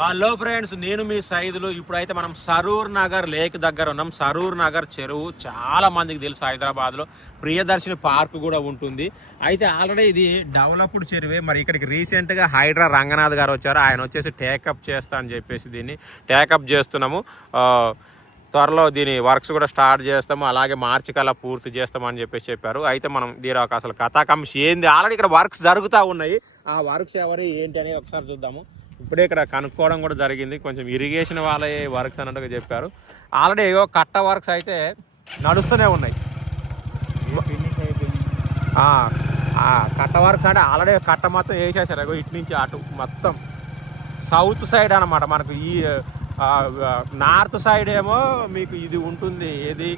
Hello friends, నేను మీ సైదులు. ఇప్పుడైతే మనం సరూర్ నగర్ లేక్ దగ్గర ఉన్నాం. సరూర్ నగర్ చెరువు చాలా మందికి తెలుసు, హైదరాబాద్లో ప్రియదర్శిని పార్క్ కూడా ఉంటుంది. అయితే ఆల్రెడీ ఇది డెవలప్డ్ చెరువే. మరి ఇక్కడికి రీసెంట్గా హైడ్రా రంగనాథ్ గారు వచ్చారు. ఆయన వచ్చేసి టేకప్ చేస్తా అని చెప్పేసి దీన్ని టేకప్ చేస్తున్నాము. త్వరలో దీని వర్క్స్ కూడా స్టార్ట్ చేస్తాము, అలాగే మార్చి కల్లా పూర్తి చేస్తామని చెప్పేసి చెప్పారు. అయితే మనం దీని ఒక అసలు కథాకంశ ఏంది, ఆల్రెడీ ఇక్కడ వర్క్స్ జరుగుతూ ఉన్నాయి. ఆ వర్క్స్ ఎవరు ఏంటి అని ఒకసారి చూద్దాము. ఇప్పుడే ఇక్కడ కనుక్కోవడం కూడా జరిగింది. కొంచెం ఇరిగేషన్ వాళ్ళే వర్క్స్ అన్నట్టుగా చెప్పారు. ఆల్రెడీ ఏవో కట్ట వర్క్స్ అయితే నడుస్తూనే ఉన్నాయి. కట్ట వర్క్స్ అంటే ఆల్రెడీ కట్ట మొత్తం వేసేసారు. ఇటు నుంచి అటు మొత్తం సౌత్ సైడ్ అనమాట. మనకు ఈ నార్త్ సైడ్ ఏమో మీకు ఇది ఉంటుంది, ఏది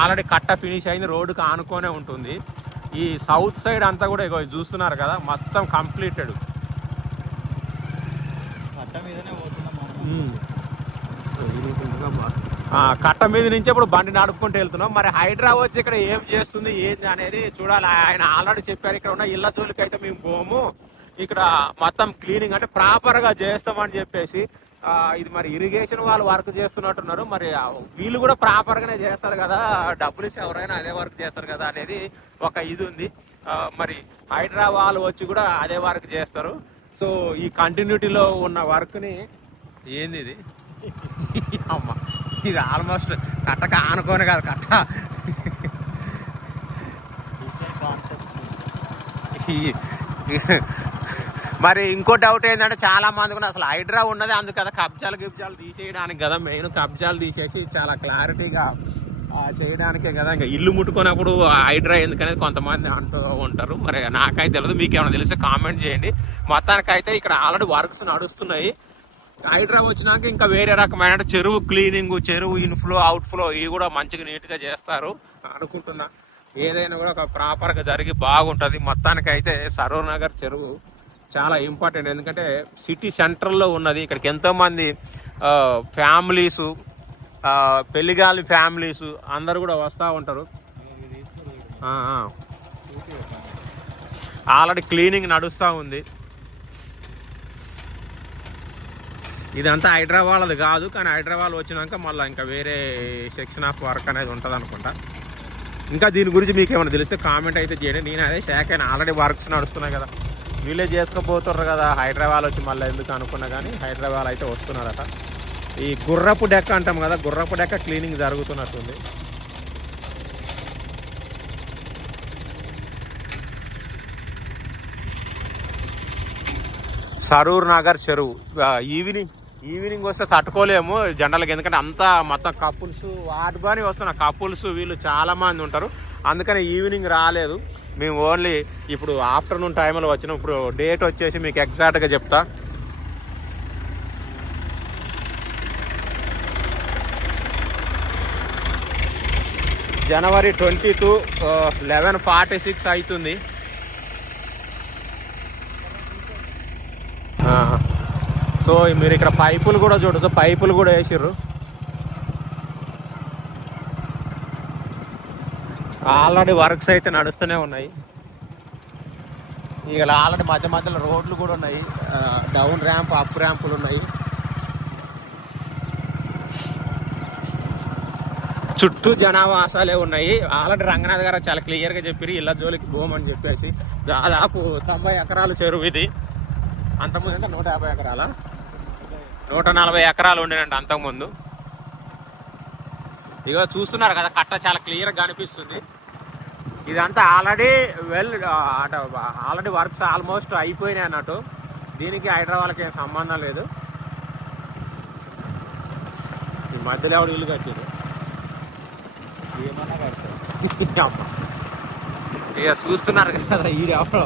ఆల్రెడీ కట్ట ఫినిష్ అయింది, రోడ్డుకి ఆనుకొనే ఉంటుంది. ఈ సౌత్ సైడ్ అంతా కూడా ఇగో చూస్తున్నారు కదా, మొత్తం కంప్లీటెడ్. కట్ట మీద నుంచి ఇప్పుడు బండి నడుపుకుంటూ వెళ్తున్నాం. మరి హైడ్రా వచ్చి ఇక్కడ ఏం చేస్తుంది ఏంటి అనేది చూడాలి. ఆయన ఆల్రెడీ చెప్పారు, ఇక్కడ ఉన్న ఇళ్ల జోలికి అయితే మేము పోము, ఇక్కడ మొత్తం క్లీనింగ్ అంటే ప్రాపర్ గా చేస్తామని చెప్పేసి. ఇది మరి ఇరిగేషన్ వాళ్ళు వర్క్ చేస్తున్నట్టున్నారు. మరి వీళ్ళు కూడా ప్రాపర్ గానే చేస్తారు కదా, డబ్బులు ఇచ్చి ఎవరైనా అదే వర్క్ చేస్తారు కదా అనేది ఒక ఇది ఉంది. మరి హైడ్రా వాళ్ళు వచ్చి కూడా అదే వర్క్ చేస్తారు. సో ఈ కంటిన్యూటీలో ఉన్న వర్క్ ని ఏంది ఇది అమ్మ, ఇది ఆల్మోస్ట్ కట్టక ఆనుకోని కాదు, కట్ట మరి ఇంకో డౌట్ ఏంటంటే చాలా మంది కూడా అసలు హైడ్రా ఉన్నది అందుకు కదా కబ్జాలు తీసేయడానికి కదా, మెయిన్ కబ్జాలు తీసేసి చాలా క్లారిటీగా చేయడానికే కదా. ఇంకా ఇల్లు ముట్టుకున్నప్పుడు హైడ్రా ఎందుకనేది కొంతమంది అంటూ ఉంటారు. మరి నాకైతే తెలియదు, మీకు ఏమైనా తెలిస్తే కామెంట్ చేయండి. మొత్తానికైతే ఇక్కడ ఆల్రెడీ వర్క్స్ నడుస్తున్నాయి. హైడ్రా వచ్చినాక ఇంకా వేరే రకమైన చెరువు క్లీనింగ్, చెరువు ఇన్ఫ్లో అవుట్ఫ్లో ఇవి కూడా మంచిగా నీట్గా చేస్తారు అనుకుంటున్నా. ఏదైనా కూడా ఒక ప్రాపర్గా జరిగి బాగుంటుంది. మొత్తానికైతే సరూర్ నగర్ చెరువు చాలా ఇంపార్టెంట్, ఎందుకంటే సిటీ సెంటర్లో ఉన్నది. ఇక్కడికి ఎంతోమంది ఫ్యామిలీసు, పెళ్లిగాలి ఫ్యామిలీస్ అందరు కూడా వస్తూ ఉంటారు. ఆల్రెడీ క్లీనింగ్ నడుస్తూ ఉంది. ఇదంతా హైదరాబాద్ కాదు, కానీ హైదరాబాద్ వచ్చినాక మళ్ళీ ఇంకా వేరే సెక్షన్ ఆఫ్ వర్క్ అనేది ఉంటుంది అనుకుంటా. ఇంకా దీని గురించి మీకు ఏమైనా తెలిస్తే కామెంట్ అయితే చేయండి. నేను అదే షాక్ అయినా, ఆల్రెడీ వర్క్స్ నడుస్తున్నాయి కదా, వీళ్ళే చేసుకోబోతున్నారు కదా, హైదరాబాద్ వచ్చి మళ్ళీ ఎందుకు అనుకున్నా. కానీ హైదరాబాద్ అయితే వస్తున్నారట. ఈ గుర్రపు డెక్క అంటాం కదా, గుర్రపు డెక్క క్లీనింగ్ జరుగుతున్నట్టుంది. సరూర్ నగర్ చెరువు ఈవినింగ్ వస్తే తట్టుకోలేము జనరల్గా, ఎందుకంటే అంతా మొత్తం కపుల్స్ వాటిగానే వస్తున్న కపుల్స్ వీళ్ళు చాలా మంది ఉంటారు. అందుకని ఈవినింగ్ రాలేదు మేము, ఓన్లీ ఇప్పుడు ఆఫ్టర్నూన్ టైంలో వచ్చినాం. ఇప్పుడు డేట్ వచ్చేసి మీకు ఎగ్జాక్ట్గా చెప్తా. జనవరి 22, 11:46 అవుతుంది. సో మీరు ఇక్కడ పైపులు కూడా చూడొచ్చు, పైపులు కూడా వేసిర్రు. ఆల్రెడీ వర్క్స్ అయితే నడుస్తూనే ఉన్నాయి. ఇక ఆల్రెడీ మధ్యలో రోడ్లు కూడా ఉన్నాయి, డౌన్ ర్యాంప్ అప్ ర్యాంపులు ఉన్నాయి. చుట్టూ జనావాసాలే ఉన్నాయి. ఆల్రెడీ రంగనాథ్ గారు చాలా క్లియర్గా చెప్పారు ఇళ్ళ జోలికి పోమని చెప్పేసి. దాదాపు 90 ఎకరాల చెరువు ఇది. అంతకుముందు అంటే 150 ఎకరాల 140 ఎకరాలు ఉండేనంట అంతకుముందు. ఇక చూస్తున్నారు కదా, కట్ట చాలా క్లియర్గా కనిపిస్తుంది. ఇదంతా ఆల్రెడీ ఆల్రెడీ వర్క్స్ ఆల్మోస్ట్ అయిపోయినాయి అన్నట్టు. దీనికి హైదరాబాద్కి ఏం సంబంధం లేదు. ఈ మధ్యలో ఎవడు ఇల్లు కట్టారు, ఏమన్నా కట్టారు. ఇక చూస్తున్నారు కదా, ఈ ఎవడో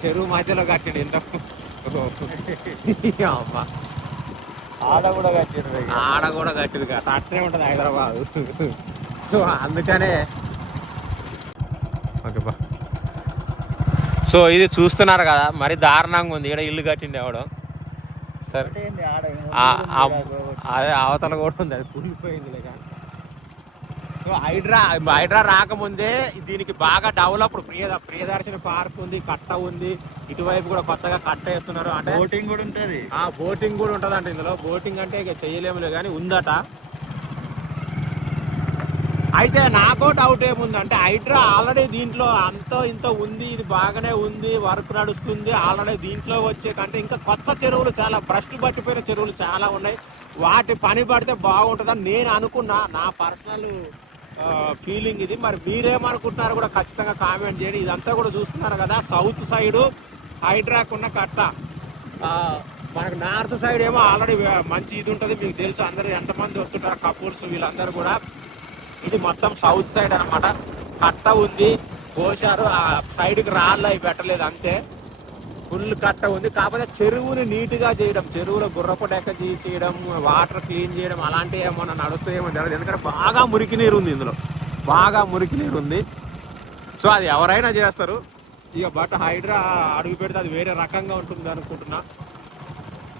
చెరువు మధ్యలో కట్టాడు. ఎంత అమ్మ, ఆడ కూడా కట్టింది కదా, అట్నే ఉంటుంది హైదరాబాద్. సో అందుకనే ఓకే బా. సో ఇది చూస్తున్నారు కదా, మరి దారుణంగా ఉంది. ఇక్కడ ఇల్లు కట్టిండి ఎవడో. సరే అదే అవతల కూడా ఉంది, అది కూలిపోయింది. లేక సో హైడ్రా రాకముందే దీనికి బాగా డెవలప్ ప్రియదర్శిని పార్క్ ఉంది, కట్ట ఉంది, ఇటువైపు కూడా కొత్తగా కట్ట వేస్తున్నారు. అంటే బోటింగ్ కూడా ఉంటుంది. బోటింగ్ కూడా ఉంటుంది అంటే ఇందులో బోటింగ్ అంటే ఇక చేయలేములే కానీ ఉందట. అయితే నాకో డౌట్ ఏముందంటే హైడ్రా ఆల్రెడీ దీంట్లో అంతో ఇంత ఉంది, ఇది బాగానే ఉంది, వర్క్ నడుస్తుంది ఆల్రెడీ. దీంట్లో వచ్చే కంటే ఇంకా కొత్త చెరువులు చాలా భ్రష్టు పట్టిపోయిన చెరువులు చాలా ఉన్నాయి, వాటి పని పడితే బాగుంటుందని నేను అనుకున్నా. నా పర్సనల్ ఫీలింగ్ ఇది. మరి మీరేమనుకుంటున్నారు కూడా ఖచ్చితంగా కామెంట్ చేయండి. ఇదంతా కూడా చూస్తున్నారు కదా సౌత్ సైడ్ హైడ్రాకున్న కట్ట, మనకు నార్త్ సైడ్ ఏమో ఆల్రెడీ మంచి ఇది ఉంటుంది. మీకు తెలుసు అందరూ ఎంతమంది వస్తుంటారు కపుల్స్ వీళ్ళందరూ కూడా. ఇది మొత్తం సౌత్ సైడ్ అనమాట. కట్ట ఉంది, పోసారు, ఆ సైడ్కి రాళ్ళు అవి పెట్టలేదు అంతే, ఫుల్ కట్ట ఉంది. కాకపోతే చెరువుని నీట్గా చేయడం, చెరువులో గుర్రపు డెక్క తీసేయడం, వాటర్ క్లీన్ చేయడం అలాంటివి ఏమన్నా నడుస్తాయేమో జరగదు. ఎందుకంటే బాగా మురికి నీరు ఉంది ఇందులో, బాగా మురికి నీరు ఉంది. సో అది ఎవరైనా చేస్తారు ఇక. బట్ హైడ్రా అడుగు పెడితే అది వేరే రకంగా ఉంటుంది అనుకుంటున్నా.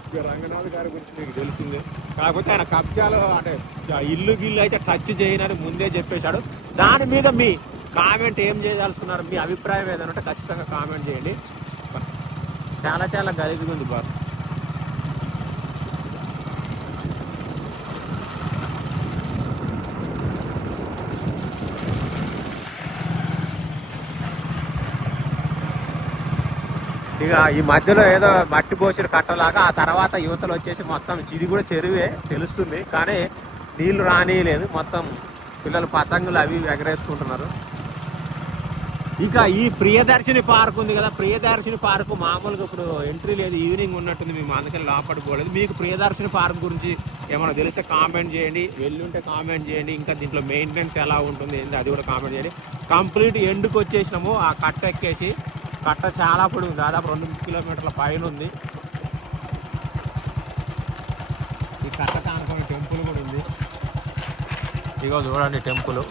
ఇక రంగనాథ్ గారి గురించి మీకు తెలిసిందే. కాకపోతే ఆయన కబ్జాలు అంటే ఇల్లు గిల్లు అయితే టచ్ చేయనని ముందే చెప్పేశాడు. దాని మీద మీ కామెంట్ ఏం చేయదలుచుకున్నారు, మీ అభిప్రాయం ఏదైనా ఉంటే ఖచ్చితంగా కామెంట్ చేయండి. చాలా చాలా గలీజ్గా ఉంది బాస్. ఇక ఈ మధ్యలో ఏదో మట్టి పోసిన కట్టలాగా, ఆ తర్వాత యువతలు వచ్చేసి మొత్తం ఇది కూడా చెరువే తెలుస్తుంది, కానీ నీళ్లు రానియలేదు. మొత్తం పిల్లలు పతంగులు అవి ఎగరేసుకుంటున్నారు. ఇక ఈ ప్రియదర్శిని పార్క్ ఉంది కదా, ప్రియదర్శిని పార్క్ మామూలుగా ఇప్పుడు ఎంట్రీ లేదు, ఈవినింగ్ ఉన్నట్టుంది, మేము అందుకని లోపలికి పోలేదు. మీకు ప్రియదర్శిని పార్క్ గురించి ఏమైనా తెలిస్తే కామెంట్ చేయండి, వెళ్ళుంటే కామెంట్ చేయండి. ఇంకా దీంట్లో మెయింటెనెన్స్ ఎలా ఉంటుంది ఏంటి అది కూడా కామెంట్ చేయండి. కంప్లీట్ ఎండ్కి వచ్చేసినాము, ఆ కట్ట ఎక్కేసి. కట్ట చాలా పొడుగు, దాదాపు 2 కిలోమీటర్ల పైన ఉంది. ఈ కట్ట కానుకొని టెంపుల్ కూడా ఉంది, ఇగో చూడండి టెంపుల్.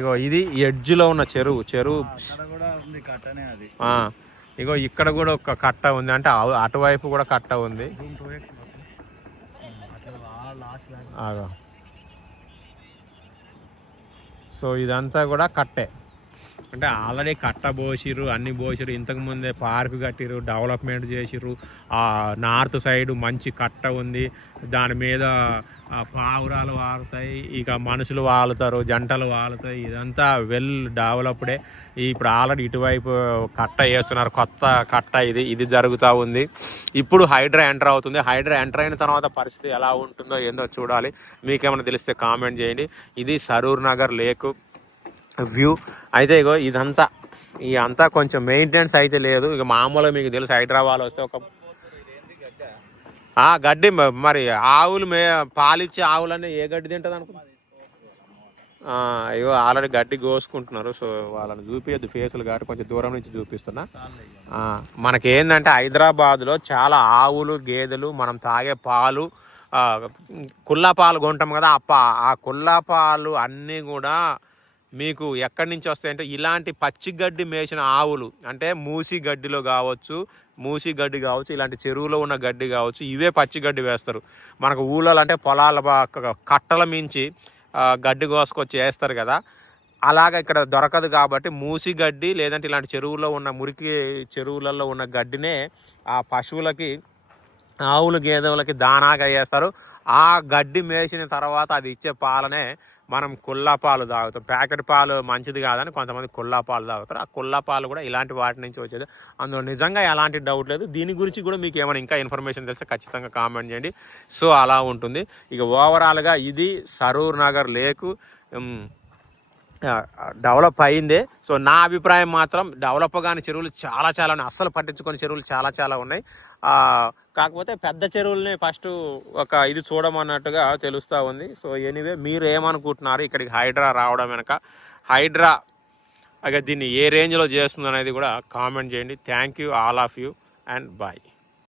ఇగో ఇది ఎడ్జ్లో ఉన్న చెరువు ఇగో ఇక్కడ కూడా ఒక కట్ట ఉంది, అంటే అటువైపు కూడా కట్ట ఉంది. సో ఇదంతా కూడా కట్టే, అంటే ఆల్రెడీ కట్ట పోసిర్రు, అన్ని పోసిర్రు. ఇంతకుముందే పార్క్ కట్టిరు, డెవలప్మెంట్ చేసిర్రు. నార్త్ సైడ్ మంచి కట్ట ఉంది, దాని మీద పావురాలు వాలుతాయి, ఇక మనుషులు వాలుతారు, జంటలు వాలుతాయి. ఇదంతా వెల్ డెవలప్డే. ఇప్పుడు ఆల్రెడీ ఇటువైపు కట్ట వేస్తున్నారు, కొత్త కట్ట ఇది జరుగుతూ ఉంది. ఇప్పుడు హైడ్రా ఎంటర్ అవుతుంది. హైడ్రా ఎంటర్ అయిన తర్వాత పరిస్థితి ఎలా ఉంటుందో ఏందో చూడాలి. మీకేమైనా తెలిస్తే కామెంట్ చేయండి. ఇది సరూర్ నగర్ లేక్ వ్యూ. అయితే ఇగో ఇదంతా కొంచెం మెయింటెనెన్స్ అయితే లేదు. ఇక మామూలుగా మీకు తెలుసు హైదరాబాద్ వస్తే ఒక గడ్డి, మరి ఆవులు పాలిచ్చే ఆవులన్నీ ఏ గడ్డి తింటుంది అనుకుంటా. ఇగో ఆల్రెడీ గడ్డి కోసుకుంటున్నారు. సో వాళ్ళని చూపించద్దు ఫేసులు కాబట్టి కొంచెం దూరం నుంచి చూపిస్తున్నా. మనకేందంటే హైదరాబాద్లో చాలా ఆవులు, గేదెలు, మనం తాగే పాలు, కుల్లా పాలు కొంటాం కదా, ఆ కుల్లా పాలు అన్నీ కూడా మీకు ఎక్కడి నుంచి వస్తాయంటే ఇలాంటి పచ్చి గడ్డి మేసిన ఆవులు, అంటే మూసి గడ్డిలో కావచ్చు, ఇలాంటి చెరువులో ఉన్న గడ్డి కావచ్చు, ఇవే పచ్చి గడ్డి వేస్తారు. మనకు ఊళ్ళలో అంటే పొలాల కట్టల మించి గడ్డి కోసుకొచ్చి వేస్తారు కదా, అలాగా ఇక్కడ దొరకదు. కాబట్టి మూసి గడ్డి లేదంటే ఇలాంటి చెరువులో ఉన్న మురికి చెరువులలో ఉన్న గడ్డినే ఆ పశువులకి, ఆవులు, గేదెలకి దానాగా వేస్తారు. ఆ గడ్డి మేసిన తర్వాత అది ఇచ్చే పాలనే మనం కుల్లా పాలు తాగుతాం. ప్యాకెట్ పాలు మంచిది కాదని కొంతమంది కుల్లా పాలు తాగుతారు. ఆ కుల్లా పాలు కూడా ఇలాంటి వాటి నుంచి వచ్చేది. అందులో నిజంగా ఎలాంటి డౌట్ లేదు. దీని గురించి కూడా మీకు ఏమైనా ఇంకా ఇన్ఫర్మేషన్ తెలిస్తే ఖచ్చితంగా కామెంట్ చేయండి. సో అలా ఉంటుంది. ఇక ఓవరాల్గా ఇది సరూర్ నగర్ లేకు డెవలప్ అయిందే. సో నా అభిప్రాయం మాత్రం డెవలప్ కాని చెరువులు చాలా ఉన్నాయి, అస్సలు పట్టించుకొని చెరువులు చాలా ఉన్నాయి. కాకపోతే పెద్ద చెరువుల్ని ఫస్ట్ ఇది చూడమన్నట్టుగా తెలుస్తూ ఉంది. సో ఎనీవే మీరు ఏమనుకుంటున్నారు ఇక్కడికి హైడ్రా రావడం వెనక, హైడ్రా దీన్ని ఏ రేంజ్లో చేస్తుంది అనేది కూడా కామెంట్ చేయండి. Thank you all of you and bye.